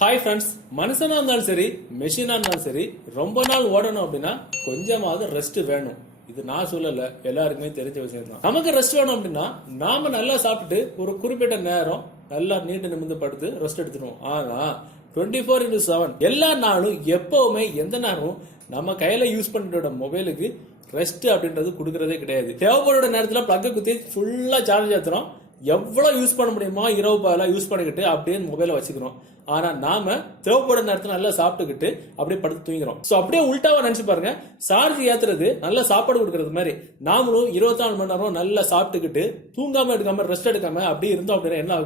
Hi friends, மனுஷனா இருந்தாலும் சரி மெஷினா இருந்தாலும் சரி ரொம்ப நாள் ஓடணும் அப்படின்னா கொஞ்சமாவது ரெஸ்ட் வேணும். இது நான் சொல்லல, எல்லாருக்குமே தெரிஞ்ச விஷயம் தான். நமக்கு ரெஸ்ட் வேணும் அப்படின்னா நாம நல்லா சாப்பிட்டுட்டு ஒரு குறிப்பிட்ட நேரம் நல்லா நீண்டு நிமிர்ந்து படுத்து ரெஸ்ட் எடுத்துருவோம். ஆனா 24/7 எல்லா நாளும் எப்பவுமே எந்த நேரமும் நம்ம கையில யூஸ் பண்ணிட்டு மொபைலுக்கு ரெஸ்ட் அப்படின்றது கொடுக்கறதே கிடையாது. தேவைப்பட நேரத்துல பிளக்க குத்தி ஃபுல்லா சார்ஜ் ஏத்துறோம். எவ்வளவு யூஸ் பண்ண முடியுமோ இரவு பகலா யூஸ் பண்ணிக்கிட்டு அப்படியே மொபைலை வச்சுக்கிறோம். ஆனா நாம தேவைப்பட நேரத்துல நல்லா சாப்பிட்டுக்கிட்டு அப்படியே படுத்து தூங்கிறோம். சோ அப்படியே உல்டாவா நினைச்சு பாருங்க, சார்ஜ் ஏத்துறது நல்லா சாப்பாடு கொடுக்கறது மாதிரி நாமளும் 24 மணி நேரம் நல்லா சாப்பிட்டுக்கிட்டு தூங்காம எடுக்காம ரெஸ்ட் எடுக்காம அப்படி இருந்தோம் அப்படின்னா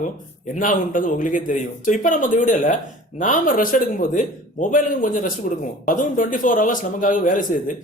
என்ன ஆகுன்றது உங்களுக்கே தெரியும். சோ இப்ப நம்ம இந்த வீடியோல நாம ரெஸ்ட் எடுக்கும் போது மொபைலுக்கு கொஞ்சம் ரெஸ்ட் கொடுக்கும். அதுவும் 24 hours நமக்காக வேலை செய்யுது.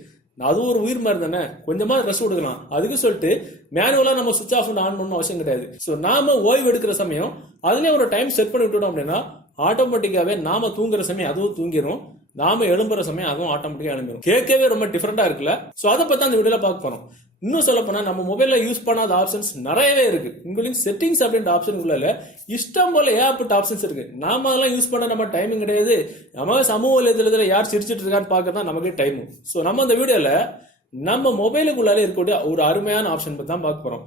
அதுவும் ஒரு உயிர் மாதிரி தானே, கொஞ்சமா ரெஸ்ட் கொடுக்கலாம். அதுக்கு சொல்லிட்டு மேனுவலா நம்ம சுவிச் ஆஃப் ஆன் பண்ணணும் அவசியம் கிடையாது. சோ நாம ஓய்வு எடுக்கிற சமயம் அதுலயே ஒரு டைம் செட் பண்ணி விட்டுட்டோம் அப்படின்னா ஆட்டோமேட்டிக்காவே நாம தூங்குற சமயம் அதுவும் தூங்கிடும், நாம எழும்புற சமயம் அதுவும் ஆட்டோமேட்டிக்கா எழும்பிடும். கேட்கவே ரொம்ப டிஃபரெண்டா இருக்குல்ல. சோ அதை பத்தி அந்த வீடியோல பார்க்க போறோம். இன்னும் சொல்ல போனா நம்ம மொபைல்ல யூஸ் பண்ணாத ஆப்ஷன்ஸ் நிறையவே இருக்கு. உங்களுக்கு செட்டிங்ஸ் அப்படின்ற ஆப்ஷன் உள்ள இஷ்டம் போல ஏகப்பட்ட ஆப்ஷன்ஸ் இருக்கு. நாம அதெல்லாம் யூஸ் பண்ண நம்ம டைமிங் கிடையாது. நம்ம சமூக வலைதளத்துல யார் சிரிச்சிட்டு இருக்கான்னு பார்க்கறதா நமக்கே டைம். சோ நம்ம அந்த வீடியோல நம்ம மொபைலுக்குள்ளாலே இருக்கக்கூடிய ஒரு அருமையான ஆப்ஷன் பத்தி தான் பார்க்க போறோம்.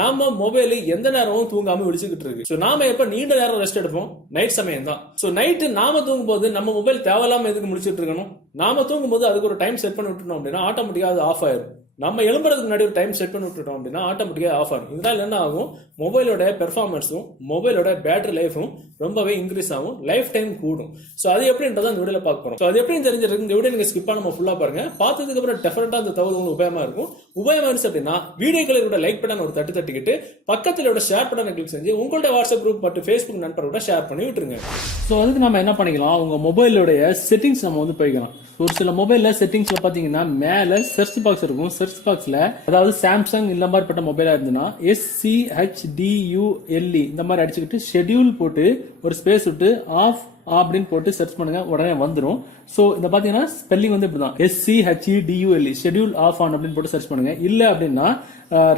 நம்ம மொபைல் எந்த நேரமும் தூங்காம விழிச்சுக்கிட்டு இருக்கு. சோ நாம எப்ப நீண்ட நேரம் ரெஸ்ட் எடுப்போம், நைட் சமயம் தான். சோ நைட்டு நாம தூங்கும் போது நம்ம மொபைல் தேவையில்லாம எதுக்கு முடிச்சுட்டு இருக்கணும். நாம தூங்கும் போது அதுக்கு ஒரு டைம் செட் பண்ணி விட்டுட்டோம் அப்படின்னா ஆட்டோமேட்டிக்கா அது ஆஃப் ஆயிரும். நம்ம எழும்புறதுக்கு முன்னாடி ஒரு டைம் செட் பண்ணி விட்டுட்டோம் அப்படின்னா ஆட்டோமேட்டிக்கா ஆஃப் ஆகும். இதனால என்ன ஆகும், மொபைலோட பெர்ஃபார்மன்ஸும் மொபைலோட பேட்டரி லைஃபும் ரொம்பவே இன்க்ரீஸ் ஆகும், லைஃப் டைம் கூடும். சோ அது எப்படின்றத இந்த வீடியோல பார்க்க போறோம். சோ அது எப்படின்னு தெரிஞ்சிருக்கு இந்த வீடியோ நீங்க ஸ்கிப் பண்ணாம ஃபுல்லா பாருங்க. பார்த்ததுக்கு அப்புறம் டெஃபினட்டா அந்த தகவல் உங்களுக்கு உபயோகமா இருக்கும். உபயோகமா இருந்துச்சு அப்படின்னா வீடியோக்களை கூட லைக் பட்டன் ஒரு தட்டிக்கிட்டு பக்கத்துல ஷேர் பட்டனை கிளிக் செஞ்சு உங்களுடைய வாட்ஸ்அப் குரூப் மற்றும் ஃபேஸ்புக் நண்பர்களோட ஷேர் பண்ணி விட்டுருங்க. சோ அதுக்கு நம்ம என்ன பண்ணிக்கலாம், உங்க மொபைலோட செட்டிங்ஸ் நம்ம வந்து போய்க்கலாம். ஒரு சில மொபைல்ல செட்டிங்ஸ்ல பாத்தீங்கன்னா மேல சர்ச் பாக்ஸ் இருக்கும். சர்ச் பாக்ஸ்ல அதாவது சாம்சங் இந்த மாதிரி பட்ட மொபைலா இருந்துன்னா SCHDULE இந்த மாதிரி அடிச்சுக்கிட்டு ஷெட்யூல் போட்டு ஒரு ஸ்பேஸ் விட்டு ஆஃப் அப்படின்னு போட்டு சர்ச் பண்ணுங்க, உடனே வந்துடும். சோ இந்த பாத்தீங்கன்னா ஸ்பெல்லிங் வந்து இப்படிதான், SCHDULE ஷெட்யூல் ஆஃப் ஆன் அப்படின்னு போட்டு சர்ச் பண்ணுங்க. இல்ல அப்படின்னா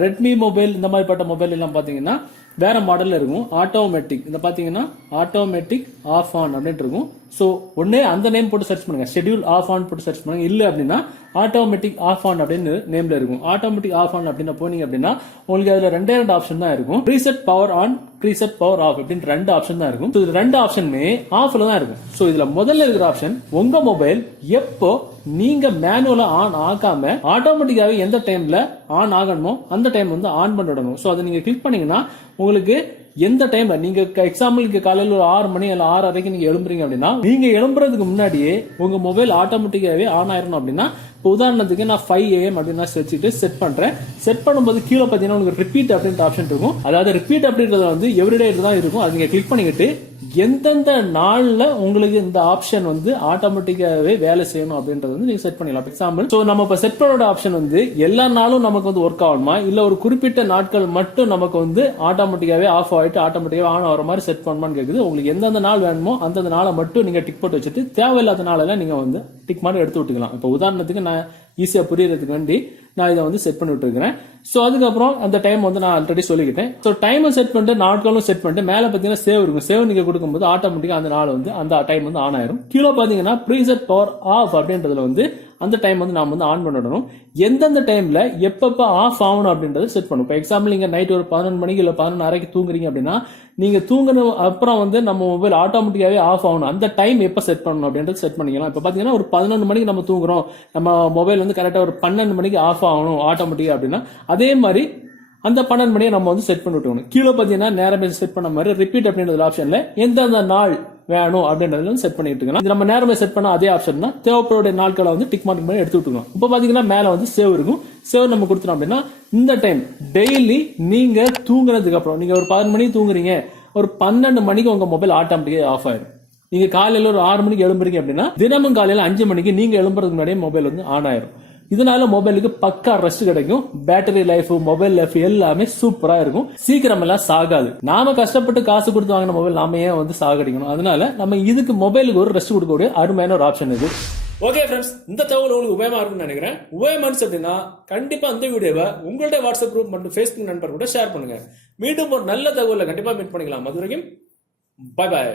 ரெட்மி மொபைல் இந்த மாதிரி பட்ட மொபைல் எல்லாம் பாத்தீங்கன்னா வேற மாடல்ல இருக்கும். ஆட்டோமேட்டிக் இந்த பாத்தீங்கன்னா ஆட்டோமேட்டிக் ஆஃப் ஆன் அப்படின்னு இருக்கும். சோ ஒன்னே அந்த நேம் போட்டு சர்ச் பண்ணுங்க, ஷெட்யூல் ஆஃப் ஆன் போட்டு சர்ச் பண்ணுங்க. இல்ல அப்படின்னா ஆட்டோமேட்டிக் ஆஃப் ஆன் அப்படின்னு நேம்ல இருக்கும். ஆட்டோமேட்டிக் ஆஃப் ஆன் அப்படின்னு போனீங்க அப்படின்னா உங்களுக்கு அதுல ரெண்டு ஆப்ஷன் தான் இருக்கும். Preset power on, preset power off அப்படின்னு ரெண்டு ஆப்ஷன் தான் இருக்கும். இது ரெண்டு ஆப்ஷனுமே ஆஃப்ல தான் இருக்கும். சோ இதுல முதல்ல இருக்கிற ஆப்ஷன் உங்க மொபைல் எப்போ நீங்க மேனுவலா ஆன் ஆகாம ஆட்டோமேட்டிக்காவே எந்த டைம்ல ஆன் ஆகணுமோ அந்த டைம் வந்து ஆன் பண்ணிடணும். சோ அதை நீங்க கிளிக் பண்ணீங்கன்னா உங்களுக்கு எந்த டைம்ல நீங்க எக்ஸாம்பிளுக்கு காலையில ஒரு 6 மணி இல்ல 6:30 நீங்க எழும்புறீங்க அப்படின்னா நீங்க எழும்புறதுக்கு முன்னாடியே உங்க மொபைல் ஆட்டோமேட்டிக்காவே ஆன் ஆயிரணும். அப்படின்னா இப்போ உதாரணத்துக்கு நான் 5 AM அப்படின்னு வச்சுட்டு செட் பண்றேன். செட் பண்ணும்போது கீழே பாத்தீங்கன்னா உங்களுக்கு ரிப்பீட் அப்படின்ற ஆப்ஷன் இருக்கும். அதாவது ரிப்பீட் அப்படின்றது வந்து எவ்ரிடே தான் இருக்கும். அது நீங்க கிளிக் பண்ணிக்கிட்டு எந்தெந்த நாள்ல உங்களுக்கு இந்த ஆப்ஷன் வந்து ஆட்டோமேட்டிக்காவே வேலை செய்யணும் அப்படின்றது வந்து நீங்க செட் பண்ணிக்கலாம். எக்ஸாம்பிள் சோ நம்ம இப்ப செட் பண்ணோட ஆப்ஷன் வந்து எல்லா நாளும் நமக்கு வந்து ஒர்க் ஆகணுமா, இல்ல ஒரு குறிப்பிட்ட நாட்கள் மட்டும் நமக்கு வந்து ஆட்டோமேட்டிக்காவே ஆஃப் ஆயிட்டு ஆட்டோமேட்டிக்காவே ஆன் ஆகிற மாதிரி செட் பண்ணணும்னு கேக்குது. உங்களுக்கு எந்தெந்த நாள் வேணுமோ அந்தந்த நாளை மட்டும் நீங்க டிக் போட்டு வச்சுட்டு தேவையில்லாத நாளெல்லாம் நீங்க வந்து டிக் மாதிரி எடுத்து விட்டுக்கலாம். இப்போ உதாரணத்துக்கு நான் ஈஸியா புரியறதுக்கு வேண்டி நான் இதை வந்து செட் பண்ணி விட்டுருக்கேன். சோ அதுக்கப்புறம் அந்த டைம் வந்து நான் ஆல்ரெடி சொல்லிக்கிட்டேன். சோ டைம் செட் பண்ணிட்டு நாட்களும் செட் பண்ணிட்டு மேல பாத்தீங்கன்னா சேவ் இருக்கும். சேவ் நீங்க கொடுக்கும்போது ஆட்டோமேட்டிக்கா அந்த நாள் வந்து அந்த டைம் வந்து ஆன் ஆயிரும். கீழே பாத்தீங்கன்னா ப்ரீசெட் பவர் ஆஃப் அப்படின்றதுல வந்து அந்த டைம் வந்து நாம வந்து ஆன் பண்ணிடணும். எந்தெந்த டைம்ல எப்பப்ப ஆஃப் ஆகணும் அப்படின்றத செட் பண்ணும். இப்போ எக்ஸாம்பிள் நீங்க நைட் ஒரு 11 மணிக்கு இல்ல 11:30 தூங்குறீங்க அப்படின்னா நீங்க தூங்குன அப்புறம் வந்து நம்ம மொபைல் ஆட்டோமேட்டிக்காவே ஆஃப் ஆகணும். அந்த டைம் எப்ப செட் பண்ணணும் அப்படின்றது செட் பண்ணிக்கலாம். இப்ப பாத்தீங்கன்னா ஒரு 11 மணிக்கு நம்ம தூங்குறோம், நம்ம மொபைல் வந்து கரெக்டா ஒரு 12 மணிக்கு ஆஃப் ஆகணும் ஆட்டோமேட்டிக்கா அப்படின்னா அதே மாதிரி அந்த 12 மணியை நம்ம வந்து செட் பண்ணி விட்டுக்கணும். கீழே பாத்தீங்கன்னா நேரமே செட் பண்ண மாதிரி ரிப்பீட் அப்படின்ற ஆப்ஷன்ல எந்தெந்த நாள் வேணும் அப்படின்றதுல செட் பண்ணிட்டு இருக்கலாம். நம்ம நேரமே செட் பண்ண அதே ஆப்ஷன் தான் தேவைப்பட நாட்களை வந்து டிக் மார்க் பண்ணி எடுத்து விட்டுக்கலாம். இப்ப பாத்தீங்கன்னா மேல வந்து சேவ் இருக்கும். சேவ் நம்ம கொடுத்துட்டோம் அப்படின்னா இந்த டைம் டெய்லி நீங்க தூங்குறதுக்கு அப்புறம் நீங்க ஒரு 11 மணிக்கு தூங்குறீங்க, ஒரு 12 மணிக்கு உங்க மொபைல் ஆட்டோமேட்டிக்கா ஆஃப் ஆயிரும். நீங்க காலையில ஒரு 6 மணிக்கு எழும்புறீங்க அப்படின்னா தினமும் காலையில 5 மணிக்கு நீங்க எழும்புறதுக்கு முன்னாடியே மொபைல் வந்து ஆன் ஆயிரும். இதனால மொபைலுக்கு பக்கா ரெஸ்ட் கிடைக்கும். பேட்டரி லைஃப், மொபைல் லைஃப் எல்லாமே சூப்பரா இருக்கும். சீக்கிரம் எல்லாம் சாகாது. நாம கஷ்டப்பட்டு காசு கொடுத்து வாங்கின மொபைல் நாம ஏன் வந்து சாகடிக்கணும். அதனால நம்ம இதுக்கு மொபைலுக்கு ஒரு ரெஸ்ட் கொடுக்கக்கூடிய அருமையான ஒரு ஆப்ஷன் இது. ஓகே ஃப்ரெண்ட்ஸ், இந்த தகவல் உங்களுக்கு உபயோகமா இருக்கும்னு நினைக்கிறேன். உபயோகமா இருந்துச்சு அப்படின்னா கண்டிப்பா அந்த வீடியோவை உங்களுடைய வாட்ஸ்அப் குரூப் மற்றும் ஃபேஸ்புக் நண்பர் கூட ஷேர் பண்ணுங்க. மீண்டும் ஒரு நல்ல தகவலை கண்டிப்பா மீட் பண்ணிக்கலாம். அது வரைக்கும் பை பாய்.